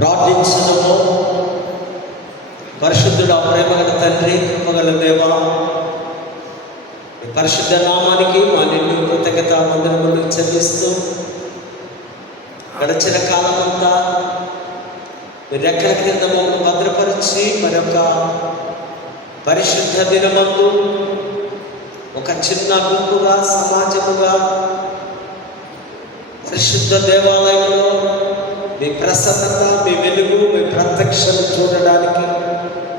ప్రార్థించడము. పరిశుద్ధుడు, ప్రేమగల తండ్రి, కృపగల దేవ, పరిశుద్ధ నామానికి మా నిండు కృతజ్ఞత వందనములు చెల్లిస్తూ గడిచిన కాలమంతా మీరు రెక్కల కింద మమ్మల్ని భద్రపరిచి మరొక పరిశుద్ధ దినమందు ఒక చిన్న గుంపుగా, సమాజముగా పరిశుద్ధ దేవాలయంలో మీ ప్రసన్నత, మీ వెలుగు, మీ ప్రత్యక్షం చూడడానికి,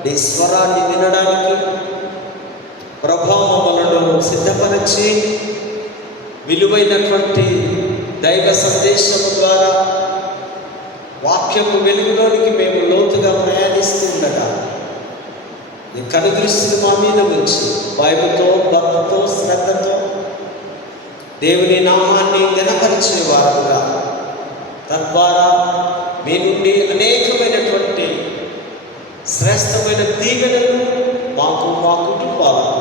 నీ స్వరాన్ని వినడానికి ప్రభావములను సిద్ధపరిచి విలువైనటువంటి దైవ సందేశము ద్వారా వాక్యము వెలుగులోనికి మేము లోతుగా ప్రయాణిస్తుండగా నీ కనుదృష్టిని మా మీద ఉంచి భయముతో, భక్తితో, శ్రద్ధతో దేవుని నామాన్ని ఘనపరిచే వారుగా, తద్వారా మీ నుండి అనేకమైనటువంటి శ్రేష్టమైన దీవెనలు మాకు, మా కుటుంబాలకు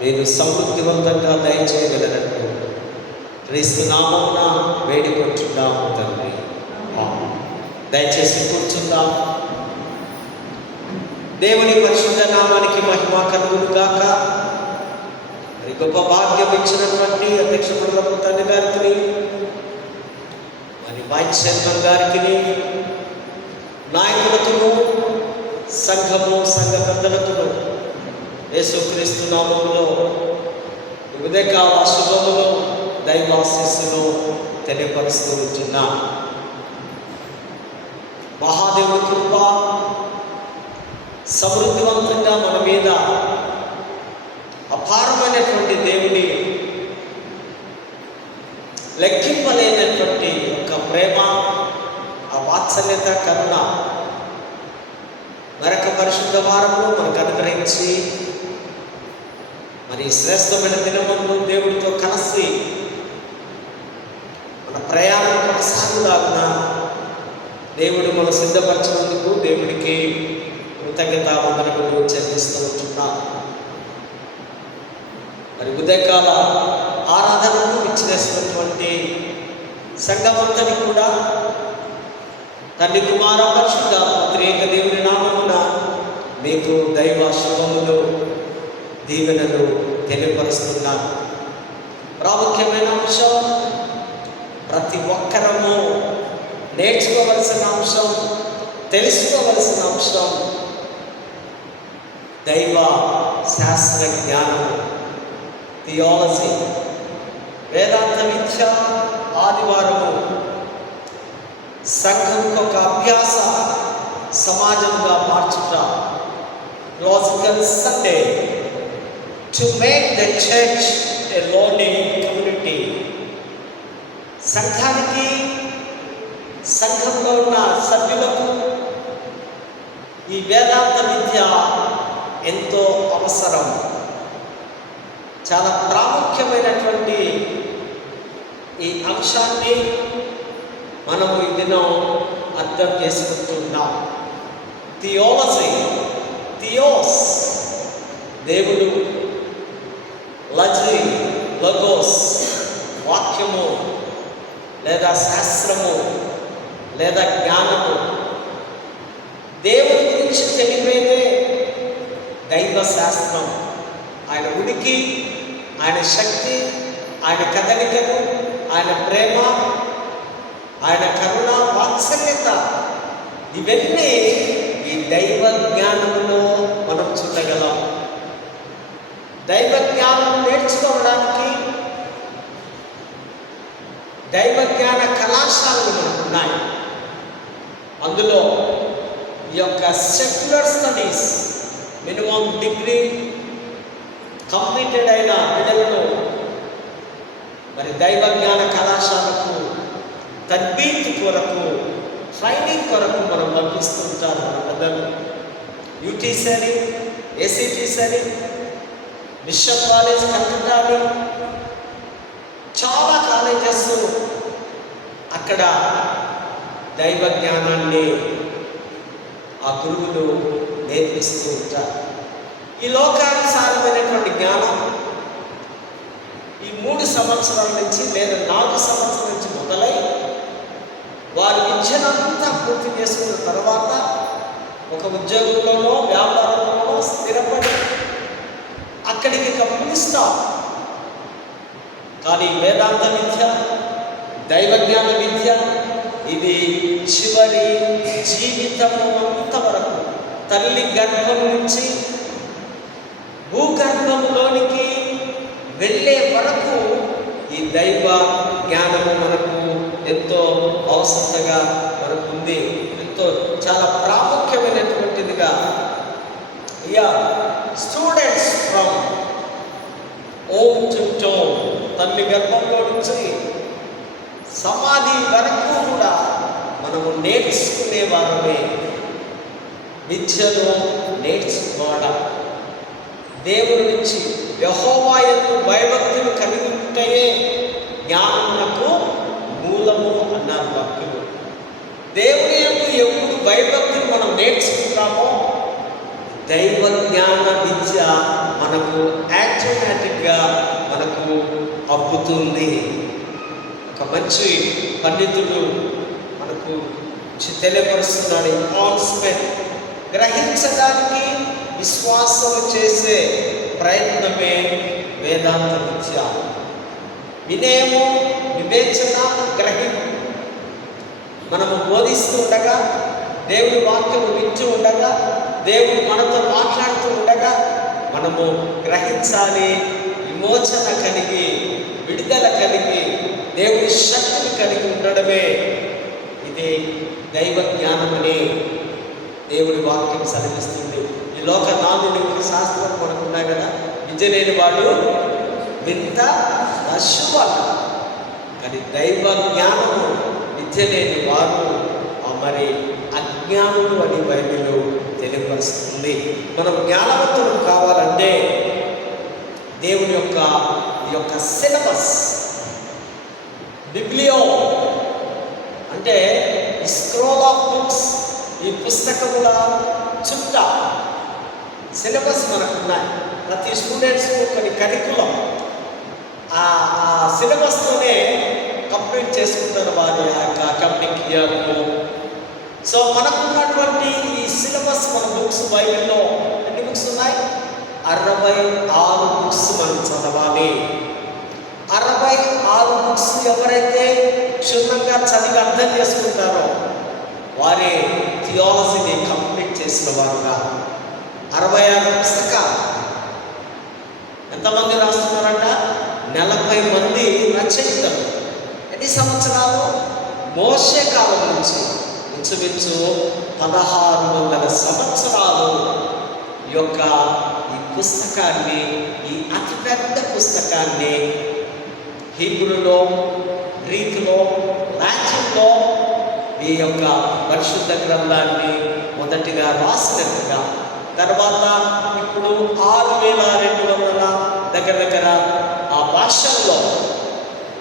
నేను సమృద్ధివంతంగా దయచేయగలనట్టు క్రీస్తు నామమున వేడుకుంటున్నాము తండ్రి. దయచేసి కూర్చుందాం. దేవుని పరిశుద్ధ నామానికి మహిమ కలుగును గాక. మరి గొప్ప భాగ్యం ఇచ్చినటువంటి అధ్యక్ష మండలం తండ్రి గారికి, మరి వైస్ చైర్మన్ గారికి, నాయకులకును, సంఘము, సంఘ పెద్దలకును యేసుక్రీస్తు నామములో ఉదయకాల శుభములు, దైవాశీస్సులు తెలియపరుస్తూ ఉంటున్నా. మహాదేవుని కృప సమృద్ధివంతంగా మన మీద, అపారమైనటువంటి దేవుని లెక్కింపలేనటువంటి ఒక ప్రేమ, ఆ వాత్సల్యత, కరుణ మరొక పరిశుద్ధ వారంలో మనకు అనుగ్రహించి మరి శ్రేష్టమైన దినమును దేవుడితో కలిసి మన ప్రయాణం కొనసాగులాగున దేవుడు మనం సిద్ధపరచినందుకు దేవుడికి కృతజ్ఞత వందనములు చెల్లిస్తూ ఉంటున్నాం. మరి ఉదయకాల ఆరాధనకు ఇచ్చినటువంటి సంఘమంతని కూడా తండ్రి, కుమార, పరిశుద్ధ త్రియేక దేవుని నామమున మీకు దైవ శుభములు, దీవెనలు తెలియపరుస్తున్నాను. ప్రాముఖ్యమైన అంశం, ప్రతి ఒక్కరము నేర్చుకోవలసిన అంశం, తెలుసుకోవలసిన అంశం దైవ శాస్త్ర జ్ఞానం, థియాలజీ, వేదాంత విద్య. ఆదివారము సంఘంకు ఒక అభ్యాస సమాజంగా మార్చుట, logical Sunday to make the church a learning community. సంఘానికి, సంఘంలో ఉన్న సభ్యులకు ఈ వేదాంత విద్య ఎంతో అవసరం. చాలా ప్రాముఖ్యమైనటువంటి ఈ అంశాన్ని మనము ఈ దినం అర్థం చేసుకుంటున్నాం. థియాలజీ, థియోస్ దేవుడు, లజీ, లగోస్ వాక్యము లేదా శాస్త్రము లేదా జ్ఞానము. దేవుని గురించి తెలిపేదే దైవ శాస్త్రం. ఆయన ఉనికి, ఆయన శక్తి, ఆయన కదలికలు, ఆయన ప్రేమ, ఆయన కరుణ, వాత్సల్యత, ఇవన్నీ ఈ దైవ జ్ఞానములో మనం చూడగలం. దైవ జ్ఞానం నేర్చుకోవడానికి దైవ జ్ఞాన కళాశాలలు మనకు ఉన్నాయి. అందులో ఈ యొక్క secular studies minimum degree completed అయిన బిడ్డలను మరి దైవ జ్ఞాన కళాశాలకు తర్బీత్ కొరకు, ట్రైనింగ్ కొరకు మనం పంపిస్తుంటారు మన పెద్దలు. యూటీసీ అని, ఏసీటీసీ అని, మిషన్ కాలేజ్ కలకత్తా అని చాలా కాలేజెస్ అక్కడ దైవ జ్ఞానాన్ని ఆ గురువులు నేర్పిస్తూ ఉంటారు. ఈ లోకానుసారమైనటువంటి జ్ఞానం ఈ 3 సంవత్సరాల నుంచి లేదా 4 సంవత్సరాల నుంచి మొదలై వారికి విద్యనంతా పూర్తి చేసుకున్న తర్వాత ఒక ఉద్యోగంలోనో వ్యాపారంలోనో స్థిరపడి అక్కడికి పిలుస్తాం. కానీ వేదాంత విద్య, దైవజ్ఞాన విద్య ఇది చివరి జీవితము అంతవరకు, తల్లి గర్భం నుంచి భూగర్భంలోనికి వెళ్ళే వరకు ఈ దైవ జ్ఞానము మనకు ఎంతో అవసరంగా మనకు ఉంది. ఎంతో చాలా ప్రాముఖ్యమైనటువంటిదిగా students from womb to tomb, తల్లి గర్భంలో నుంచి సమాధి వరకు కూడా మనము నేర్చుకునే వారమే. విద్యను నేర్చుకోవడం, దేవుని నుంచి యెహోవా యందు భయభక్తులు కలిగి ఉంటే జ్ఞానమునకు మూలము అన్నారు భక్తులు. దేవుని యందు ఎప్పుడు భయభక్తులు మనం నేర్చుకుంటామో దైవ జ్ఞాన విద్య మనకు ఆటోమేటిక్గా మనకు అబ్బుతుంది. ఒక మంచి పండితుడు మనకు తెలియపరుస్తున్నాడు. అడ్వాన్స్మెంట్, గ్రహించడానికి విశ్వాసం చేసే ప్రయత్నమే వేదాంత విద్య. వినయము, వివేచన, గ్రహింపు మనము బోధిస్తూ ఉండగా, దేవుడి వాక్యము వింటూ ఉండగా, దేవుడు మనతో మాట్లాడుతూ ఉండగా మనము గ్రహించాలి. విమోచన కలిగి, విడుదల కలిగి, దేవుడి శక్తిని కలిగి ఉండడమే ఇది దైవ జ్ఞానమని దేవుడి వాక్యం సెలవిస్తుంది. ఈ లోక నాదుని శాస్త్రం మనకు ఉన్నాయి కదా, విద్య లేని వాడు వింత పశువు. కానీ దైవ జ్ఞానము విద్య లేని వారు మరి అజ్ఞానులు అని బైబిల్ తెలియపరుస్తుంది. మనం జ్ఞానవంతులు కావాలంటే దేవుని యొక్క సిలబస్, బిబ్లియో అంటే ఈ స్క్రోల్ ఆఫ్ బుక్స్, ఈ పుస్తకముల చుట్ట సిలబస్ మనకు ఉన్నాయి. ప్రతి స్టూడెంట్స్కు కొన్ని కరికులం ఆ సిలబస్తోనే కంప్లీట్ చేసుకుంటారు వారి యొక్క అకాడమిక్ ఇయర్ను. సో మనకున్నటువంటి ఈ సిలబస్, మన బుక్స్ బైబిల్లో ఎన్ని బుక్స్ ఉన్నాయి? 66 బుక్స్ మనం చదవాలి. 66 బుక్స్ ఎవరైతే క్షుణ్ణంగా చదివి అర్థం చేసుకుంటారో వారే థియాలజీని కంప్లీట్ చేసిన వారుగా. 66 పుస్తకాలు ఎంతమంది రాస్తున్నారంట? 40 మంది రచయితలు. ఎన్ని సంవత్సరాలు? మోషే కాలం నుంచి ఇంచుమించు 1600 సంవత్సరాలు ఈ పుస్తకాన్ని, ఈ అతిపెద్ద పుస్తకాన్ని హీబ్రూలో, గ్రీకులో, లాటిన్లో ఈ పరిశుద్ధ గ్రంథాన్ని మొదటిగా రాసినట్టుగా, తర్వాత ఇప్పుడు 6200 దగ్గర ఆ భాషల్లో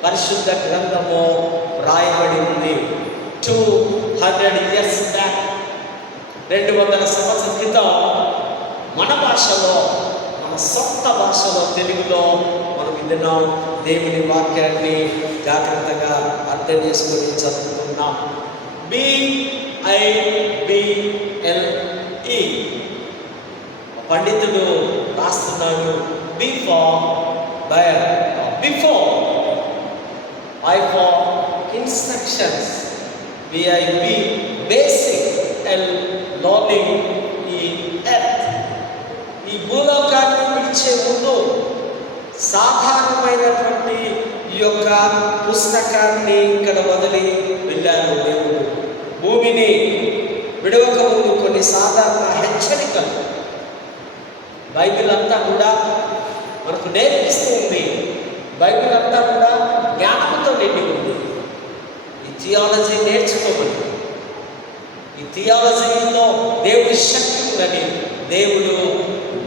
పరిశుద్ధ గ్రంథము రాయబడి ఉంది. 200 years బ్యాక్, 200 సంవత్సరాల క్రితం మన భాషలో, మన సొంత భాషలో, తెలుగులో మనం విన్నాం. దేవుని వాక్యాన్ని జాగ్రత్తగా అర్థం చేసుకొని చదువుతున్నాం. BIBLE పండితుడు రాస్తున్నాడు. Before I for instructions, BIB basic, L learning, E earth. ఈ భూలోకాన్ని విడిచే ముందు సాధారణమైనటువంటి ఈ పుస్తకాన్ని ఇక్కడ వదిలి వెళ్ళారు దేవుడు. భూమిని విడవక ముందు కొన్ని సాధారణ హెచ్చరికలు బైబిల్ అంతా కూడా మనకు నేర్పిస్తుంది. బైబిల్ అంతా కూడా జ్ఞానంతో నిండి ఉంది. ఈ థియాలజీ నేర్చుకోమని, ఈ థియాలజీలో దేవుడి శక్తి ఉందని దేవుడు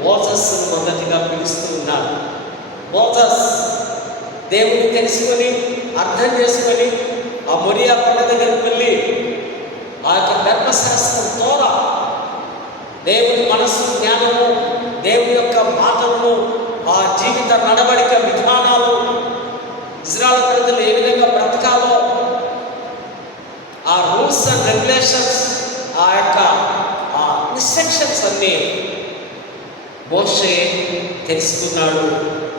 మోసెస్ను మొదటిగా పిలుస్తూ ఉన్నాడు. మోసెస్ దేవుడిని తెలుసుకొని, అర్థం చేసుకొని ఆ మొరియా కొండ దగ్గరికి వెళ్ళి ఆ ధర్మశాస్త్రం తోరా దేవుని మనస్సు, జ్ఞానము, దేవుని మాటలను, ఆ జీవిత నడవడిక విధానాలు, ఇజ్రాయెల్ ప్రజలు ఏ విధంగా బ్రతకాలో ఆ రూల్స్ అండ్ రెగ్యులేషన్స్, ఆ యొక్క ఇన్స్ట్రక్షన్స్ అన్నీ మోషే తెలుసుకున్నాడు.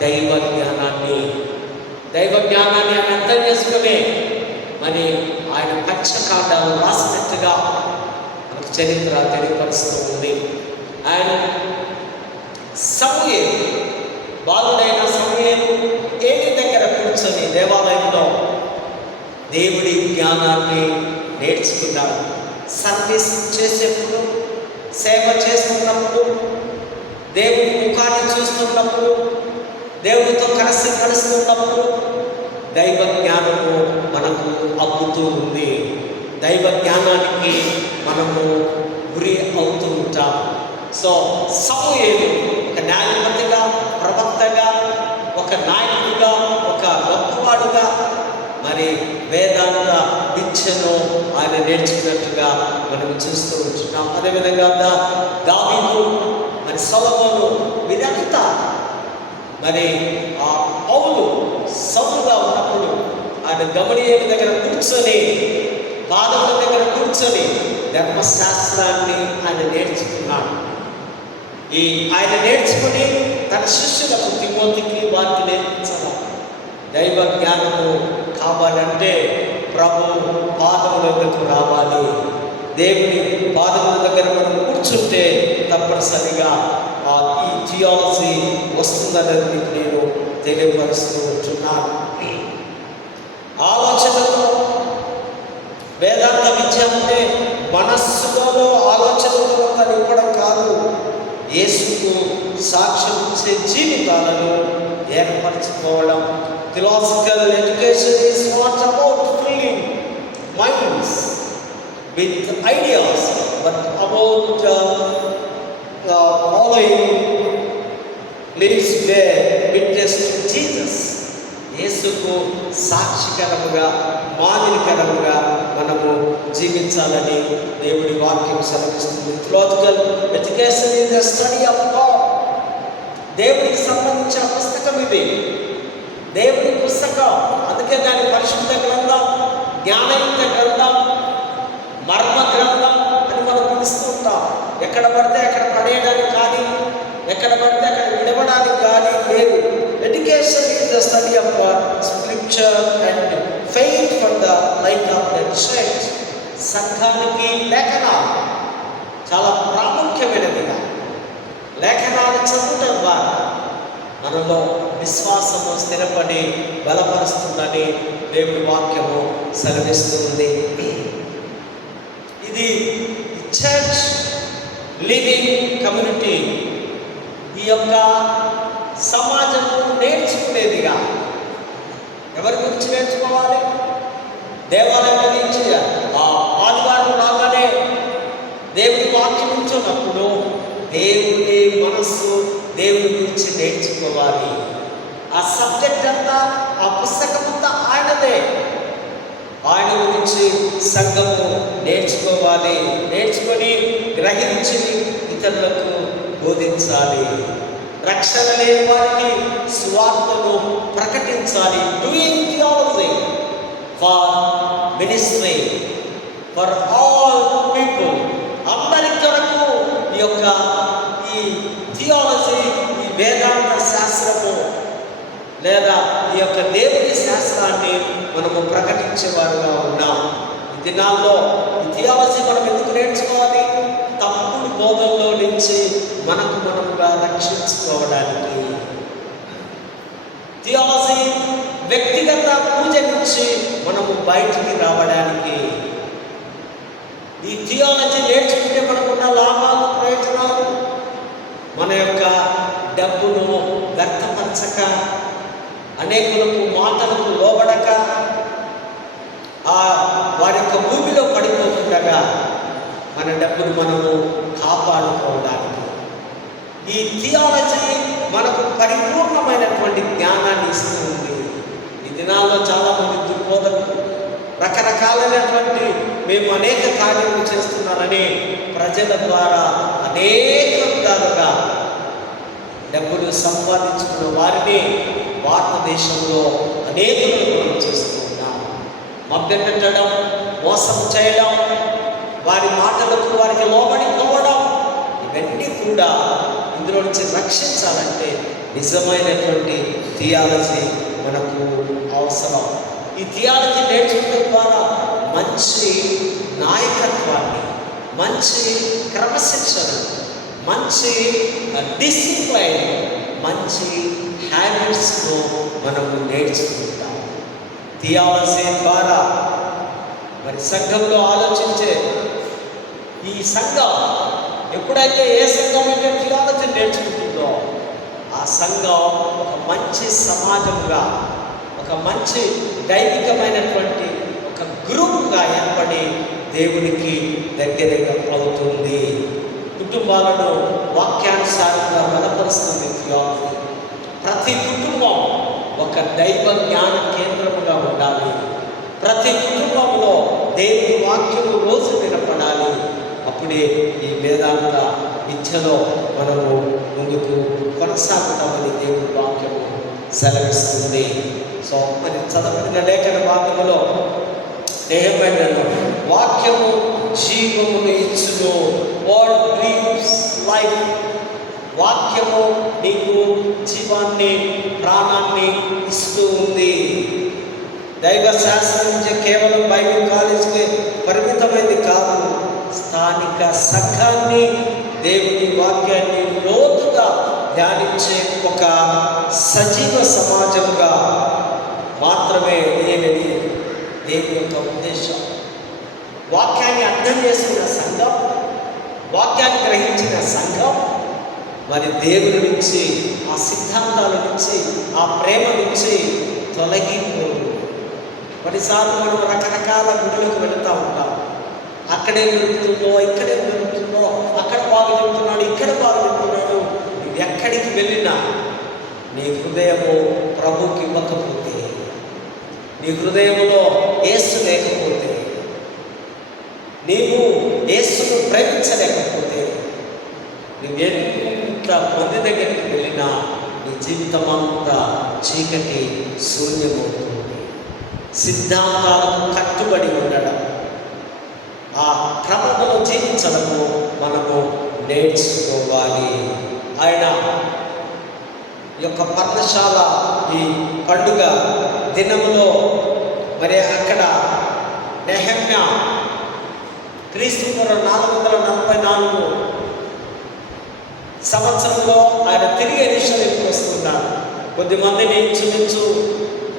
దైవ జ్ఞానాన్ని ఆయన అర్థం చేసుకునే మరి ఆయన పంచకాండాలు రాసినట్టుగా మనకు చరిత్ర తెలియపరుస్తూ ఉంది. అండ్ సమూయేలు, బాలుడైన సమూయేలు ఏలి దగ్గర కూర్చొని దేవాలయంలో దేవుడి జ్ఞానాన్ని నేర్చుకున్నాడు. సర్వీస్ చేసేప్పుడు, సేవ చేస్తున్నప్పుడు, దేవుడి ముఖాన్ని చూస్తున్నప్పుడు, దేవుడితో కలిసి నడుస్తున్నప్పుడు దైవ జ్ఞానము మనకు అబ్బుతూ ఉంది. దైవ జ్ఞానానికి మనము గురి అవుతూ ఉంటాం. సో సమూయేలు ఒక న్యాయపతిగా, ప్రవక్తగా, ఒక నాయకుడిగా, ఒక గొప్పవాడుగా మరి వేదాంత విద్యను ఆయన నేర్చుకున్నట్టుగా మనం చూస్తూ ఉంటున్నాం. అదేవిధంగా దావీదు, మరి సొలొమోను, వీరంతా మరి ఆ పౌలు సౌలుగా ఉన్నప్పుడు ఆయన గమనియేలు దగ్గర కూర్చొని, పాదముల దగ్గర కూర్చొని ధర్మశాస్త్రాన్ని ఆయన నేర్చుకున్నాడు. ఆయన నేర్చుకుని తన శిష్యులకు, తిమోతికి వారికి నేర్పించాలి. దైవ జ్ఞానము కావాలంటే ప్రభు పాదముల దగ్గరకు రావాలి. దేవుని పాదముల దగ్గర మనం కూర్చుంటే తప్పనిసరిగా ఈ థియాలజీ వస్తుందనేది మీకు నేను తెలియపరుస్తూ ఉంటున్నాను. ఆలోచనతో వేదాంత విద్య అంటే మనస్సులో ఆలోచనతో ఇవ్వడం కాదు, యేసుకు సాక్ష్యం ఇచ్చే జీవితాలను ఏర్పరచుకోవడం. Philosophical education is not about filling minds with ideas, but about following lives where witness to Jesus. యేసుకు సాక్షికరముగా, మాదిరికరముగా మనము జీవించాలని దేవుడి వాక్యం సెలవిస్తుంది. Theological education is the study of God. దేవుడికి సంబంధించిన పుస్తకం ఇది, దేవుడి పుస్తకం. అందుకే దాని పరిశుద్ధ గ్రంథం, జ్ఞానయుక్త గ్రంథం, మర్మ గ్రంథం అని మనం పిలుస్తూ ఉంటాం. ఎక్కడ పడితే అక్కడ పడేయడానికి కానీ, ఎక్కడ పడితే అక్కడ విడవడానికి కానీ లేదు. Education is the study of scripture and faith for the life of the church. సంఘానికి లేఖనాలు చాలా ప్రాముఖ్యమైనదిగా, లేఖనాలు చదవటం ద్వారా మనలో విశ్వాసము స్థిరపడి బలపరుస్తుందని దేవుడి వాక్యము సెలవిస్తుంది. ఇది చర్చ్ లివింగ్ కమ్యూనిటీ, ఈ యొక్క సమాజము నేర్చుకునేదిగా. ఎవరి గురించి నేర్చుకోవాలి? దేవాలయం గురించి. ఆదివారం రాగానే దేవుడి వాక్యం నుంచున్నప్పుడు దేవుడి మనస్సు దేవుడి గురించి నేర్చుకోవాలి. ఆ సబ్జెక్ట్ అంతా, ఆ పుస్తకం అంతా ఆయనదే. ఆయన గురించి సంఘము నేర్చుకోవాలి. నేర్చుకొని గ్రహించి ఇతరులకు బోధించాలి. రక్షణ లేని వారికి సువార్తను ప్రకటించాలి. Doing theology for ministry for all people. అందరి కొరకు ఈ యొక్క ఈ థియాలజీ, ఈ వేదాంత శాస్త్రము లేదా ఈ యొక్క దేవుని శాస్త్రాన్ని మనము ప్రకటించేవారుగా ఉన్నాం. ఈ దినాల్లో ఈ థియాలజీ మనం ఎందుకు నేర్చుకోవాలి? తప్పుడు బోధల్లో నుంచి మనముగా రక్షించుకోవడానికి. థియాలజీ వ్యక్తిగత పూజ నుంచి మనము బయటికి రావడానికి. ఈ థియాలజీ నేర్చుకుంటే మనకున్న లాభాలు, ప్రయోజనాలు, మన యొక్క డబ్బును వ్యర్థపరచక, అనేకులకు మాటలకు లోబడక, వారి యొక్క భూమిలో పడిపోతుండగా మన డబ్బును మనము కాపాడుకోవడానికి. ఈ థియాలజీ మనకు పరిపూర్ణమైనటువంటి జ్ఞానాన్ని ఇస్తుంది. ఈ దినాల్లో చాలామంది దుర్బోధకులు రకరకాలైనటువంటి మేము అనేక కార్యములు చేస్తున్నారని ప్రజల ద్వారా అనేక విధాలుగా డబ్బులు సంపాదించుకున్న వారిని భారతదేశంలో అనేకులను చేస్తూ ఉన్నాం. మభ్యపెట్టడం, మోసం మోసం చేయడం, వారి మాటలకు వారికి లోబడిపోవడం, ఇవన్నీ కూడా ఇందులో నుంచి రక్షించాలంటే నిజమైనటువంటి థియాలజీ మనకు అవసరం. ఈ థియాలజీ నేర్చుకోవడం ద్వారా మంచి నాయకత్వాన్ని, మంచి క్రమశిక్షణ, మంచి డిసిప్లైన్, మంచి హ్యాబిట్స్ను మనము నేర్చుకుంటాం. థియాలజీ ద్వారా మరి సంఘంలో ఆలోచించే ఈ సంఘం ఎప్పుడైతే ఏ సంఘం అయితే థియాలజీ నేర్చుకుంటుందో ఆ సంఘం ఒక మంచి సమాజంగా, ఒక మంచి దైవికమైనటువంటి ఒక గ్రూప్గా ఏర్పడి దేవునికి దగ్గరగా అవుతుంది. కుటుంబాలను వాక్యానుసారంగా బలపరుస్తుంది థియాలజీ. ప్రతి కుటుంబం ఒక దైవ జ్ఞాన కేంద్రముగా ఉండాలి. ప్రతి కుటుంబంలో దేవుని వాక్యము రోజు వినపడాలి. అప్పుడే ఈ వేదాంత విద్యలో మనము ముందుకు కొనసాగుతామని దేవుని వాక్యము సెలవిస్తుంది. సో మరి చదవబడిన లేఖన భాగంలో నెహెమ్యా వాక్యము జీవమును ఇచ్చును, వర్డ్ బ్రీవ్స్ లైఫ్. వాక్యము నీకు జీవాన్ని, ప్రాణాన్ని ఇస్తూ ఉంది. దైవ శాస్త్రం నుంచి కేవలం బైబిల్ కాలేజీకి పరిమితమైంది కాదు. స్థానిక సంఘాన్ని, దేవుని వాక్యాన్ని లోతుగా ధ్యానించే ఒక సజీవ సమాజంగా మాత్రమే ఏమిటి దేవుని యొక్క ఉద్దేశం. వాక్యాన్ని అర్థం చేసుకున్న సంఘం, వాక్యాన్ని గ్రహించిన సంఘం మరి దేవుని నుంచి, ఆ సిద్ధాంతాల నుంచి, ఆ ప్రేమ నుంచి తొలగిపోరు. కొన్నిసార్లు మనం రకరకాల గుడులకు వెళుతూ ఉంటాం. అక్కడే దొరుకుతుందో, ఇక్కడే దొరుకుతుందో, అక్కడ బాగా చెప్తున్నాడు, ఇక్కడ బాగా చెప్తున్నాడు. నువ్వు ఎక్కడికి వెళ్ళినా నీ హృదయము ప్రభుకి ఇవ్వకపోతే, నీ హృదయంలో యేసు లేకపోతే, నీవు యేసును ప్రేమించలేకపోతే, నువ్వెంత మంది దగ్గరికి వెళ్ళినా నీ జీవితం అంతా చీకటి శూన్యమవుతుంది. సిద్ధాంతాలకు కట్టుబడి ఉండడం, ఆ క్రమంలో జీవించడము మనము నేర్చుకోవాలి. ఆయన యొక్క పర్ణశాల ఈ పండుగ దినంలో మరి అక్కడ నెహెమ్యా క్రీస్తుపూర్వం 444 సంవత్సరంలో ఆయన తిరిగి యెరూషలేముకు వస్తున్నారు. కొద్దిమందిని ఇంచుమించు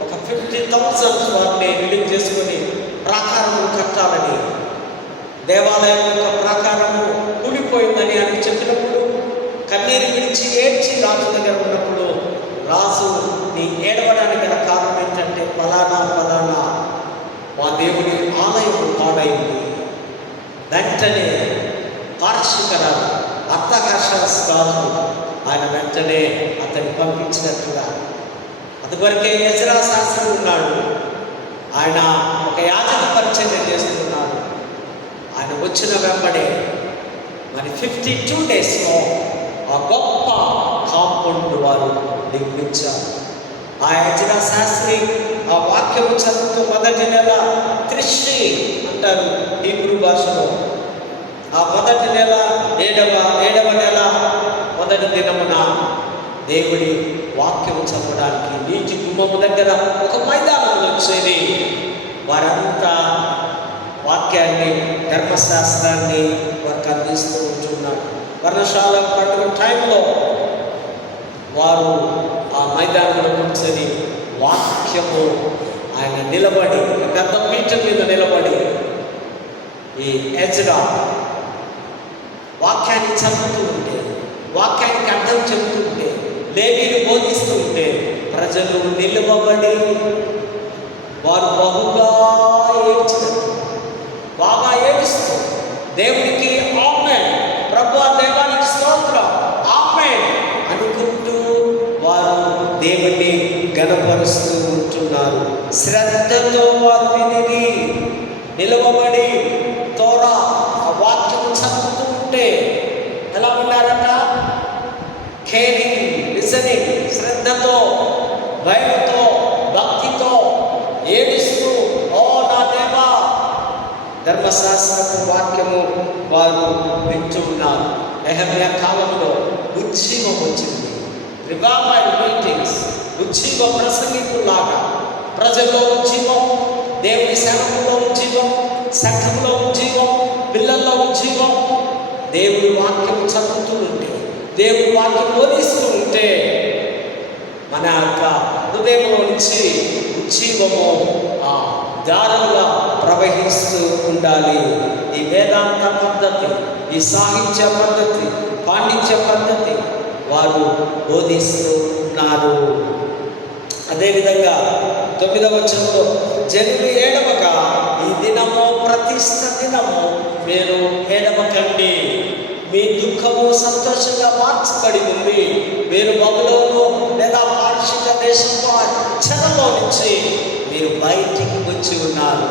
ఒక 50,000 వారిని రిలీజ్ చేసుకొని ప్రాకారము కట్టాలని, దేవాలయం యొక్క ప్రాకారము కూలిపోయిందని అని చెప్పినప్పుడు కన్నీరు విడిచి ఏడ్చి రాజు దగ్గర ఉన్నప్పుడు, రాజు నీ ఏడవడానికి గల కారణం ఏంటంటే ఫలానా మా దేవుని ఆలయం పాడైంది. వెంటనే పారశికరాలు అర్థహర్షాలు ఆయన వెంటనే అతన్ని పంపించినట్టుగా. అందువరకే ఎజ్రా శాస్త్రి ఉన్నాడు, ఆయన ఒక యాజక పరిచయం చేస్తున్నాడు. ఆయన వచ్చిన వెంబడే మరి 52 డేస్లో ఆ గొప్ప కాంపౌండ్ వారు నిర్మించారు. ఆ ఎజ్రా శాస్త్రి ఆ వాక్యము చదువుతూ మొదటి నెల త్రిష్టి అంటారు హీబ్రూ భాషలో. ఆ మొదటి నెల ఏడవ నెల మొదటి దినమున దేవుడి వాక్యము చదవడానికి నీటి గుమ్మము దగ్గర ఒక మైదానం వచ్చేది. వారంతా వాక్యాన్ని, ధర్మశాస్త్రాన్ని వారికి అందిస్తూ ఉంటున్నారు. వర్ణశాల పండుగ టైంలో వారు ఆ మైదానంలో కూర్చొని వాక్యము ఆయన నిలబడి పెద్ద పీఠం మీద నిలబడి ఈ ఎజ్రా వాక్యాన్ని చదువుతూ ఉంటే, వాక్యానికి అర్థం చెబుతూ ఉంటే, లేవీలు బోధిస్తూ ఉంటే ప్రజలు నిలువబడి వారు బహుగా ఏడ్చినట్టు, బాగా ఏడుస్తూ దేవునికి ఆమేన్, ప్రభువా దేవానికి స్తోత్రం, ఆమేన్ అనుకుంటూ వారు దేవుని ఘనపరుస్తూ ఉంటున్నారు. శ్రద్ధతో వారు విని నిలవబడి తోరా ఆ వాక్యం చదువుతూ ఉంటే ఎలా ఉన్నారట? కేరింగ్, లిసనింగ్, శ్రద్ధతో, భయంతో, భక్తితో ఏడుస్తూ, ఓ నా దేవా ధర్మశాస్త్రపు వాక్యము వారు వింటూ ఉన్నారు. నెహెమ్యా కాలంలో ఉజ్జీవం వచ్చింది. రివైవల్ మీటింగ్స్, ఉజ్జీవ ప్రసంగికులాగా ప్రజల్లో ఉజ్జీవం, దేవుని సేవకుల్లో ఉజ్జీవం, సంఘంలో ఉజ్జీవం, పిల్లల్లో ఉజ్జీవం. దేవుని వాక్యం చదువుతూ ఉంటే, దేవుని వాక్యం బోధిస్తూ ఉంటే మన యొక్క హృదయంలో నుంచి ఉజ్జీవము దారులుగా ప్రవహిస్తూ ఉండాలి. ఈ వేదాంత పద్ధతి, ఈ సాహిత్య పద్ధతి, పాండిత్య పద్ధతి వారు బోధిస్తూ ఉన్నారు. అదేవిధంగా 9వ వచనంలో జనులు ఏడవగా ఈ దినము ప్రతిష్ఠ దినము మీరు ఏడవకండి, మీ దుఃఖము సంతోషంగా మార్చబడి ఉంది. మీరు బబులోను లేదా పారసీక దేశంలో చెరలో నుంచి మీరు బయటికి వచ్చి ఉన్నారు.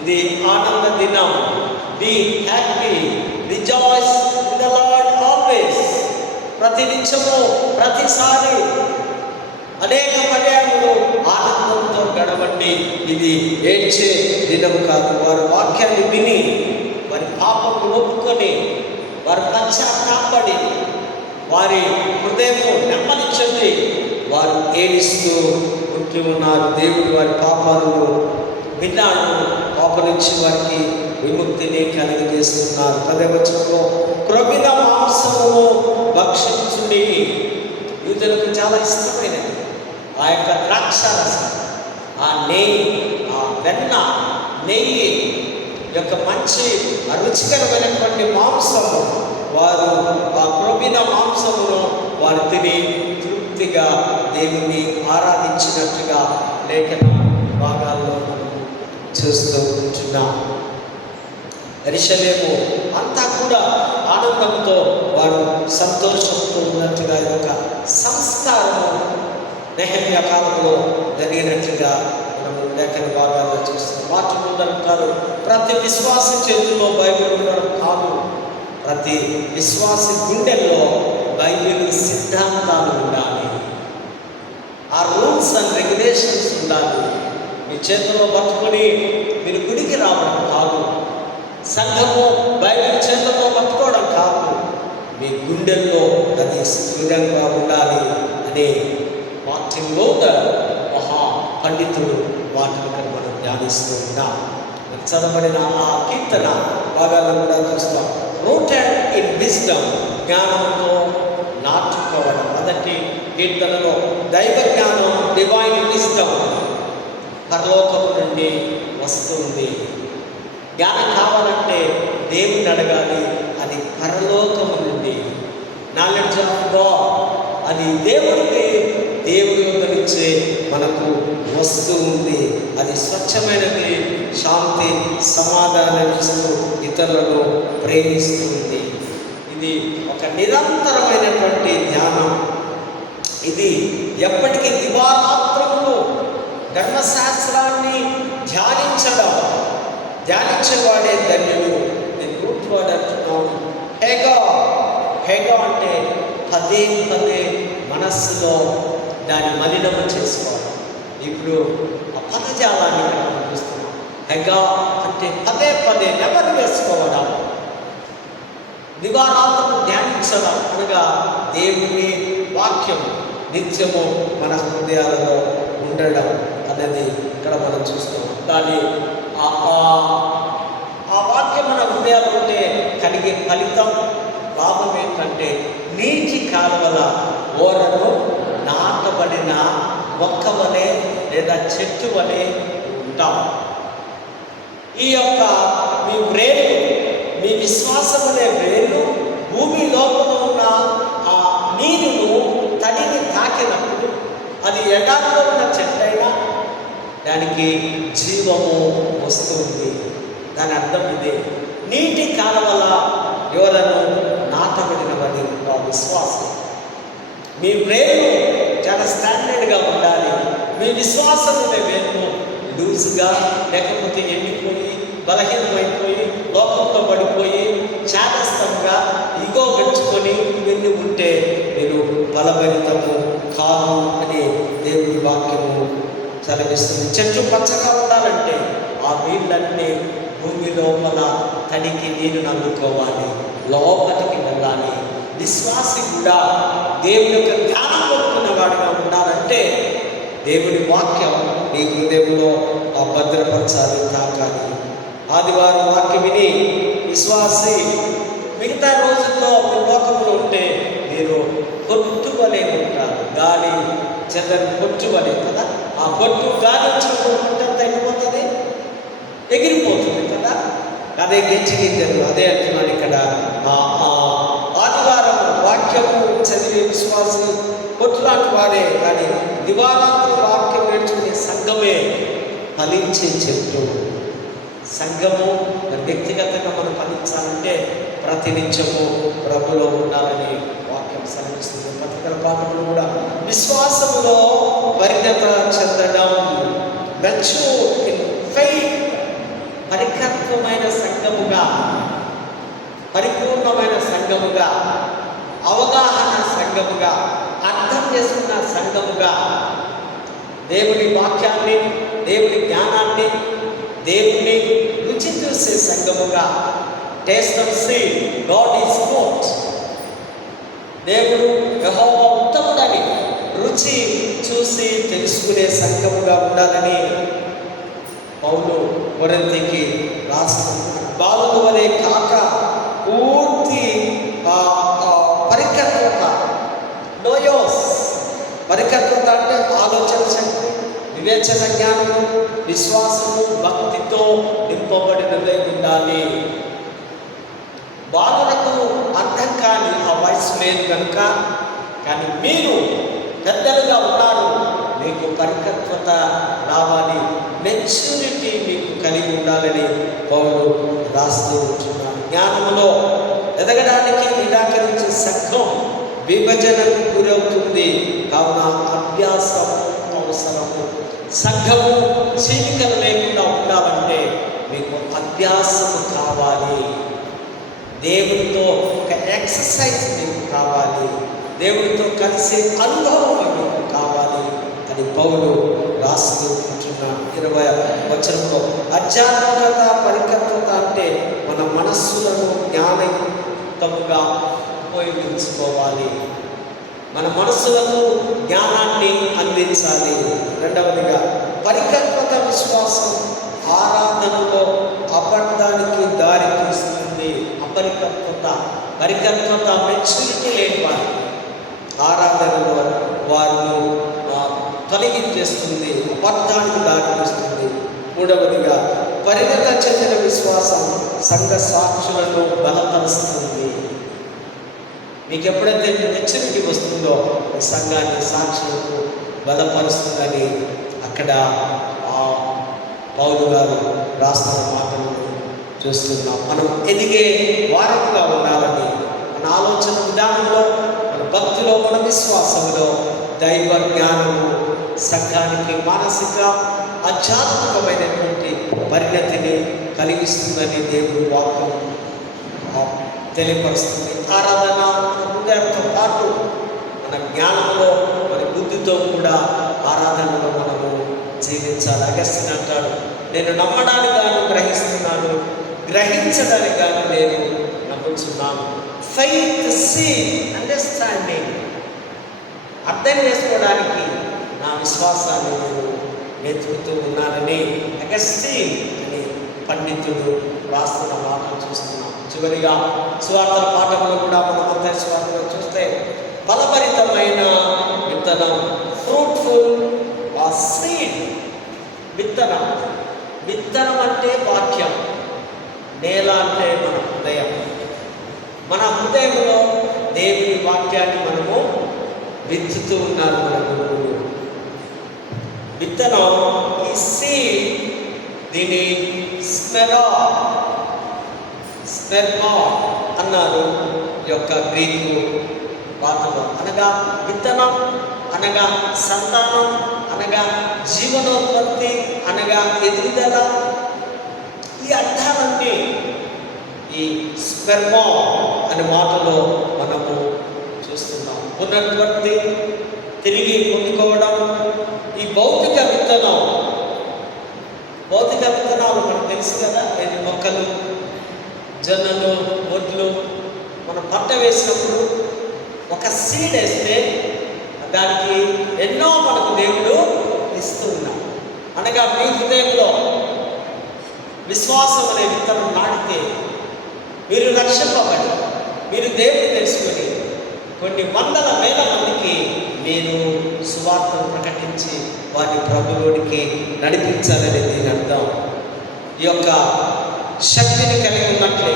ఇది ఆనంద దినం. Be happy, rejoice in the Lord always. ప్రతి నిత్యము, ప్రతిసారి అనేక పర్యాయములు ఆనందంతో గడవండి. ఇది ఏడ్చే దినం కాదు. వారి వాక్యాన్ని విని వారి పాపము ఒప్పుకొని వారు పశ్చాత్తాపడి వారి హృదయము నెమ్మది చెంది వారు ఏడుస్తూ ఉంటూ ఉన్నారు. దేవుడు వారి పాపాలను విన్నాడు, పాప నుంచి వారికి విముక్తిని కలిగజేస్తున్నారు. 10వ వచనంలో క్రొవ్విన మాంసమును భక్షించుడి. యూదులకు చాలా ఇష్టమైనది ఆ యొక్క ద్రాక్షారసం, ఆ నెయ్యి, ఆ వెన్న, నెయ్యి యొక్క మంచి రుచికరమైనటువంటి మాంసము. వారు ఆ క్రొవ్విన మాంసమును వారు తిని తృప్తిగా దేవుణ్ణి ఆరాధించినట్టుగా లేఖన భాగాల్లో మనం చూస్తూ ఉంటున్నాం. యెరూషలేము అంతా కూడా ఆనందంతో వారు సంతోషంతో ఉన్నట్టుగా ఈ యొక్క సంస్కారము నెహెమ్యా కాలంలో జరిగినట్లుగా మనము లేఖన భాగాల్లో చూస్తాం. వాటి ముందంటారు, ప్రతి విశ్వాస చేతుల్లో బైబిల్ ఉండడం కాదు, ప్రతి విశ్వాస గుండెల్లో బైబిల్ సిద్ధాంతాలు ఉండాలి. ఆ రూల్స్ అండ్ రెగ్యులేషన్స్ ఉండాలి. మీ చేతుల్లో పట్టుకొని మీరు గుడికి రావడం కాదు, సంఘము బైబిల్ చేతుల్లో పట్టుకోవడం కాదు, మీ గుండెల్లో అది స్థిరంగా ఉండాలి అనే మార్టిన్ లూథర్ మహా పండితుడు వాటిని మనం ధ్యానిస్తూ ఉన్నాం. చదవబడిన ఆ కీర్తన భాగాలను కూడా చూస్తాం. రూటెడ్ ఇన్ విజ్డమ్, జ్ఞానంతో నాటుకోవడం. మొదటి కీర్తనలో దైవ జ్ఞానం, డివైన్ విజ్డమ్ పరలోకము నుండి వస్తుంది. జ్ఞానం కావాలంటే దేవుని అడగాలి, అది పరలోకము నుండి. నాలెడ్జ్ ఆఫ్ గాడ్, అది దేవుడి యొద్ద నుంచే మనకు వస్తూ ఉంది. అది స్వచ్ఛమైనది, శాంతి సమాధానం ఇస్తూ ఇతరులను ప్రేమిస్తుంది. ఇది ఒక నిరంతరమైనటువంటి ధ్యానం. ఇది ఎప్పటికీ దివారాత్రములు ధర్మశాస్త్రాన్ని ధ్యానించేవాడే ధన్యుడు. నేను గుర్తువాడు అంటున్నాను. హేగా అంటే పదే పదే మనస్సులో దాన్ని మలినము చేసుకోవాలి. ఇప్పుడు ఆ పదజాలాన్ని ఇక్కడ మనం చూస్తున్నాం. హెగా అంటే పదే పదే నెమరు వేసుకోవడం, దివారాత్రము ధ్యానించడం అనగా దేవుని వాక్యం నిత్యము మన హృదయాలలో ఉండడం అనేది ఇక్కడ మనం చూస్తాం. కానీ ఆ వాక్యం మన హృదయాలు ఉంటే కలిగే ఫలితం, లాభం ఏంటంటే నీటి కాలువల ఓరను నాటబడిన మొక్క వలె లేదా చెట్టు వలె ఉంటాం. ఈ యొక్క మీ బ్రెయిన్, మీ విశ్వాసం అనే బ్రెయిన్ భూమి లోపల ఉన్న ఆ నీరును తడిని తాకినప్పుడు అది ఎడారిలో ఉన్న చెట్టైనా దానికి జీవము వస్తుంది. దాని అర్థం ఇదే. నీటి కాలవల ఎవరను నాటబడినవని విశ్వాసం. మీ బ్రెయిన్ చాలా స్టాండర్డ్గా ఉండాలి. మీ విశ్వాసం వేరు లూజ్గా, లేకపోతే ఎండిపోయి బలహీనమైపోయి లోకంతో పడిపోయి చాదస్తంగా ఇగో పెంచుకొని వెళ్ళి ఉంటే మీరు బలభరితము కాదు అని దేవుడి వాక్యము సెలవిస్తుంది. చెట్టు పచ్చగా ఉండాలంటే ఆ నీళ్ళన్నీ భూమి లోపల తడికి నీరుని అందుకోవాలి, లోపలికి వెళ్ళాలి. విశ్వాసి కూడా దేవుని యొక్క జ్ఞానం పొందుకున్న వాడిగా ఉండాలంటే దేవుని వాక్యం నీ హృదయంలో భద్రపరచాలి, తాకాలి. ఆదివారం వాక్యం విని విశ్వాసి మిగతా రోజుల్లో మీ లోకంలో ఉంటే మీరు పొట్టువలే ఉంటారు. గాలి చెల్లని పొట్టువలే కదా, ఆ పొట్టు గాలి వచ్చినప్పుడు పొట్టంతా వెళ్ళిపోతుంది, ఎగిరిపోతుంది కదా. అదే గింజలు అదే అంటున్నాను ఇక్కడ. ఆదివారం వాక్యము చదివే విశ్వాసి పొట్టులాంటి వాడే, కానీ దివారాంతుల వాక్యం నేర్చుకునే సంఘమే ఫలించే చెట్టు. సంఘము వ్యక్తిగతంగా మనం ఫలించాలంటే ప్రతినిత్యము ప్రభులో ఉండాలని వాక్యం సెలవిస్తుంది. పత్రికల పాఠములు కూడా విశ్వాసములో పరిణత చెందడం, మెచ్యూర్ ఇన్ ఫెయిత్, పరికల్పమైన సంఘముగా, పరిపూర్ణమైన సంఘముగా, అవగాహన సంఘముగా, అర్థం చేసుకున్న సంఘముగా, దేవుని వాక్యాన్ని, దేవుని జ్ఞానాన్ని, దేవుని రుచి చూసే సంఘముగా, taste of see God is good, దేవుడు యెహోవా ఉత్తముడని రుచి చూసి తెలుసుకునే సంఘముగా ఉండాలని పౌలు కొరింథీకి రాస్తున్నాడు. బాలుల వలె కాక పూర్తి పరికల్పత, నోయోస్, పరికల్పత అంటే ఆలోచన శక్తి, వివేచన జ్ఞానము, విశ్వాసము, భక్తితో నింపబడినదై ఉండాలి. బాలులకు అర్థం కాని ఆ వయసు లేదు కనుక, కానీ మీరు పెద్దలుగా ఉన్నారు, మీకు పరిపక్వత రావాలి, మెచ్యూరిటీ మీకు కలిగి ఉండాలని పౌలు రాస్తూ ఉంటున్నాను. జ్ఞానములో ఎదగడానికి నిరాకరించే సంఘం విభజనకు గురవుతుంది. కావున అభ్యాసం అవసరము. సంఘము చీలికలు లేకుండా ఉండాలంటే మీకు అభ్యాసము కావాలి, దేవుడితో ఒక ఎక్సర్సైజ్ మీకు కావాలి, దేవుడితో కలిసే అనుభవం మీకు కావాలి అని పౌలు రాస్తూ ఉంటున్నాడు. 20వ వచనంలో ఆధ్యాత్మికత, పరిపక్వత అంటే మన మనస్సులను జ్ఞానయుక్తముగా ఉపయోగించుకోవాలి, మన మనస్సులకు జ్ఞానాన్ని అందించాలి. రెండవదిగా పరిపక్వత, విశ్వాసం ఆరాధనలో అబద్ధానికి దారి తీస్తుంది. పరిపక్వత మెచ్యూరిటీ లేని వారు ఆరాధనలో వారిని తొలగించేస్తుంది, అబద్ధానికి దారి తీస్తుంది. మూడవదిగా పరిణత చెందిన విశ్వాసం సంఘ సాక్షులను బలపరుస్తుంది. మీకు ఎప్పుడైతే మెచ్యూరిటీ వస్తుందో ఈ సంఘాన్ని సాక్షులకు బలపరుస్తుందని అక్కడ పౌలు గారు రాస్తున్న మాటలు చూస్తున్నాం. మనం ఎదిగే వారంగా ఉండాలని, మన ఆలోచన విధానంలో, మన భక్తిలో, మన విశ్వాసంలో దైవ జ్ఞానము సంఘానికి మానసిక ఆధ్యాత్మికమైనటువంటి పరిణతిని కలిగిస్తుందని దేవుడు వాక్యం తెలియపరుస్తుంది. ఆరాధన మన హృదయంతో పాటు మన జ్ఞానంలో, మన బుద్ధితో కూడా ఆరాధనలో మనము జీవించాలి. అగస్టిన్ అంటాడు, నేను నమ్మడానికి గాను గ్రహిస్తున్నాను, గ్రహించడానికి గాను నేను నమ్ముతున్నాను. ఫెయిత్, సీన్, అండర్స్టాండింగ్, అర్థం చేసుకోవడానికి నా విశ్వాసాన్ని నేను వెతుకుతూ ఉన్నానని అగస్టిన్ అని పండితుడు రాస్తున్న మాటలు చూస్తున్నాం. చివరిగా సువార్తల పాఠంలో కూడా మనం మత్తయి సువార్తలో చూస్తే ఫలభరితమైన విత్తనం, ఫ్రూట్ఫుల్ సీడ్, విత్తనం అంటే వాక్యం, నేల అంటే మన హృదయం. మన హృదయంలో దేవుని వాక్యాన్ని మనము విత్తుతూ ఉన్నారు మన గురువులు. విత్తనం, ఈ సీడ్, దీని స్పెర్మా అన్నారు యొక్క గ్రీకు భాషలో. అనగా విత్తనం, అనగా సంతానం, అనగా జీవనోత్పత్తి, అనగా ఎదుగుదల. ఈ అర్థాలన్నీ ఈ స్పెర్మా అనే మాటలో మనము చూస్తున్నాం. పునరుత్పత్తి, తిరిగి పొందుకోవడం. ఈ భౌతిక విత్తనం భౌతిక విత్తనాలు మనకు తెలుసు కదా, ఇది మొక్కలు, జొన్నలు, వడ్లు. మనం పంట వేసినప్పుడు ఒక సీడ్ వేస్తే దానికి ఎన్నో మనకు దేవుడు ఇస్తూ ఉన్నాడు. అనగా మీ హృదయంలో విశ్వాసం అనే విత్తనం నాటితే మీరు రక్షింపబడి, మీరు దేవుని తెలుసుకొని కొన్ని వందల వేల మందికి మీరు సువార్తను ప్రకటించి వారిని ప్రభువుడికి నడిపించాలని దీని అర్థం. ఈ యొక్క శక్తిని కలిగి ఉన్నట్లే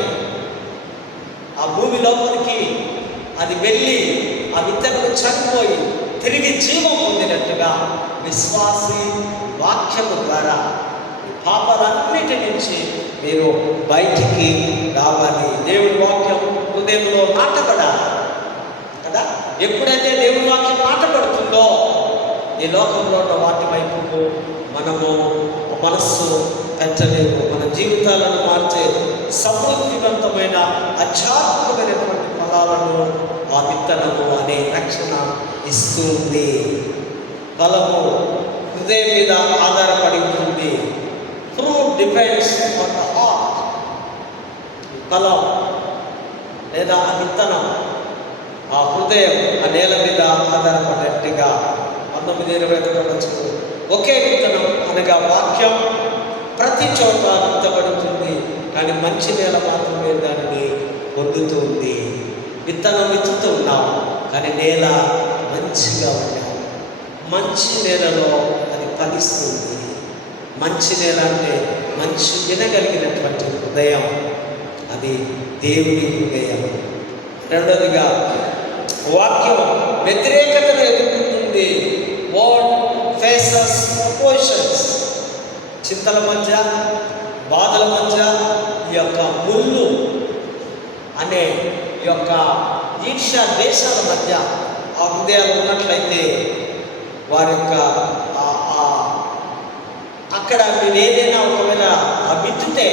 ఆ భూమి లోపలికి అది వెళ్ళి ఆ విత్తనం చనిపోయి తిరిగి జీవం పొందినట్టుగా విశ్వాసి వాక్యము ద్వారా పాపాలన్నిటి నుంచి మీరు బయటికి రావాలి. దేవుని వాక్యం హృదయంలో నాటబడాలి కదా. ఎప్పుడైతే దేవుని వాక్యం నాటబడుతుందో ఈ లోకంలో ఉన్న వాటి వైపుకు మనము మనస్సు పెట్టలేము. మన జీవితాలను మార్చే సమృద్ధివంతమైన ఆధ్యాత్మికమైనటువంటి ఫలాలను ఆ విత్తనము అనే రక్షణ ఇస్తుంది. ఫలము హృదయం మీద ఆధారపడి ఉంటుంది. Fruit depends on the heart. ఫలం లేదా ఆ విత్తనం ఆ హృదయం ఆ నేల మీద ఆధారపడినట్టుగా 19:21 ఒకే విత్తనం అనగా వాక్యం ప్రతి చోట విత్తబడుతుంది, కానీ మంచి నేల మాత్రమే దానిని పొందుతుంది. విత్తనం విత్తుతూ ఉన్నాము, కానీ నేల మంచిగా ఉన్నాము. మంచి నేలలో అది ఫలిస్తుంది. మంచి నేల అంటే మంచి వినగలిగినటువంటి హృదయం, అది దేవుని హృదయం. రెండవదిగా వాక్యం వ్యతిరేకతను ఎదుర్కొంటుంది. Word faces oppositions. చింతల మధ్య, బాధల మధ్య, ఈ యొక్క ముళ్ళు అనే ఈ యొక్క ఈర్ష్య దేశాల మధ్య ఆ హృదయాలు ఉన్నట్లయితే వారి యొక్క అక్కడ మీరు ఏదైనా ఒకవేళ ఆ విత్తుతే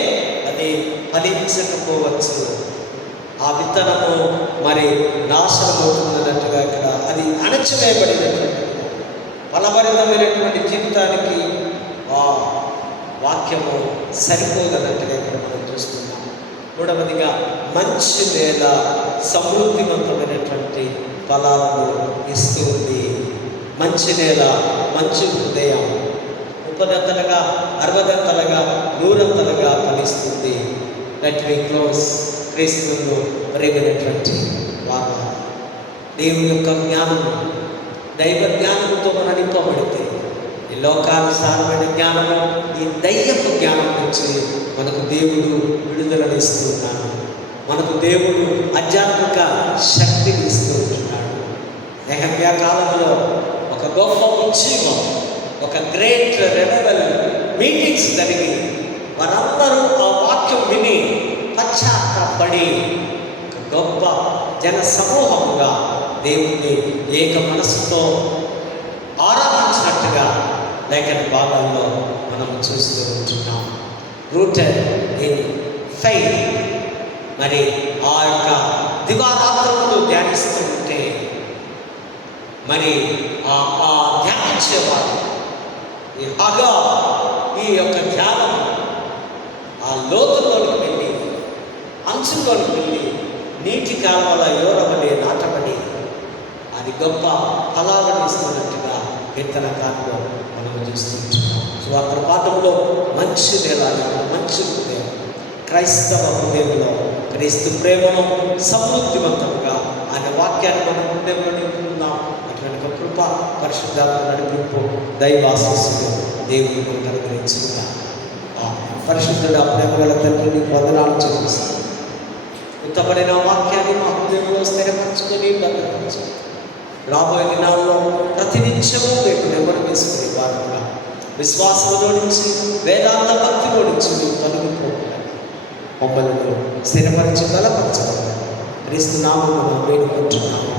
అది ఫలించకపోవచ్చు. ఆ విత్తనము మరి నాశనం అవుతుందన్నట్టుగా ఇక్కడ అది అణచివేయబడినటువంటి ఫలభరితమైనటువంటి జీవితానికి ఆ వాక్యము సరిపోదన్నట్టుగా ఇక్కడ మనం చూస్తున్నాం. మూడవదిగా మంచి నేల సమృద్ధివంతమైనటువంటి ఫలాలను ఇస్తుంది. మంచి నేల మంచి హృదయం 30 60 100 ఫలిస్తుంది. Let we close. క్రీస్తును మరిగినటువంటి వారు దేవుని యొక్క జ్ఞానము, దైవ జ్ఞానంతో మనం నింపబడితే ఈ లోకానుసారమైన జ్ఞానము, ఈ దైవపు జ్ఞానం నుంచి మనకు దేవుడు విడుదలనిస్తున్నాడు. మనకు దేవుడు ఆధ్యాత్మిక శక్తిని ఇస్తూ ఉంటున్నాడు. నెహెమ్యా కాలంలో ఒక గొప్ప ఉద్యమం, ఒక గ్రేట్ రెవెల్ మీటింగ్స్ జరిగి వారందరూ ఆ వాక్యం విని పశ్చాత్తాపడి ఒక గొప్ప జన సమూహముగా దేవుణ్ణి ఏక మనసుతో ఆరాధించినట్టుగా లేఖన భాగాల్లో మనం చూస్తూ ఉంటున్నాం. Rooted in faith. మరి ఆ యొక్క దివారాత్రములు ధ్యానిస్తూ ఉంటే మరి ఆ ధ్యానించేవారు ఈ యొక్క ధ్యానం ఆ లోతుల్లోనికి వెళ్ళి, అంచుల్లోనికి వెళ్ళి, నీటి కాలువల యోరవని నాటబడి అది గొప్ప ఫలాలను ఇస్తున్నట్టుగా కీర్తనకారులో మనం చూస్తుంటున్నాం. సువార్త పాఠంలో మంచి నేల, మంచి హృదయం, క్రైస్తవ హృదయంలో క్రీస్తు ప్రేమను సమృద్ధివంతంగా ఆయన వాక్యాన్ని మనం హృదయంలో నింపుకుందాం. అటువంటి కృప, పరిశుద్ధాత్మ నడిపింపు, దైవాశీస్సులు దేవుని అనుగ్రహించుకుందాం. పరిశుద్ధుడు ఆ ప్రేమ గల తండ్రిని వందనాలు చెల్లిస్తాం. ఉత్తపడిన వాక్యాన్ని మా హృదయంలో స్థిరపరచుకొని భద్రపరచుకుంటాం. రాబోయే దినాల్లో ప్రతినిత్యము మీకు నెమ్మది వేసుకునే వారుగా విశ్వాసంలో నుంచి, వేదాంత భక్తిలో నుంచి మీరు తొలగిపోకుండా మమ్మల్ని స్థిరపరిచి బలపరచగలరు. క్రీస్తు నామమున వేడుకుంటున్నాము.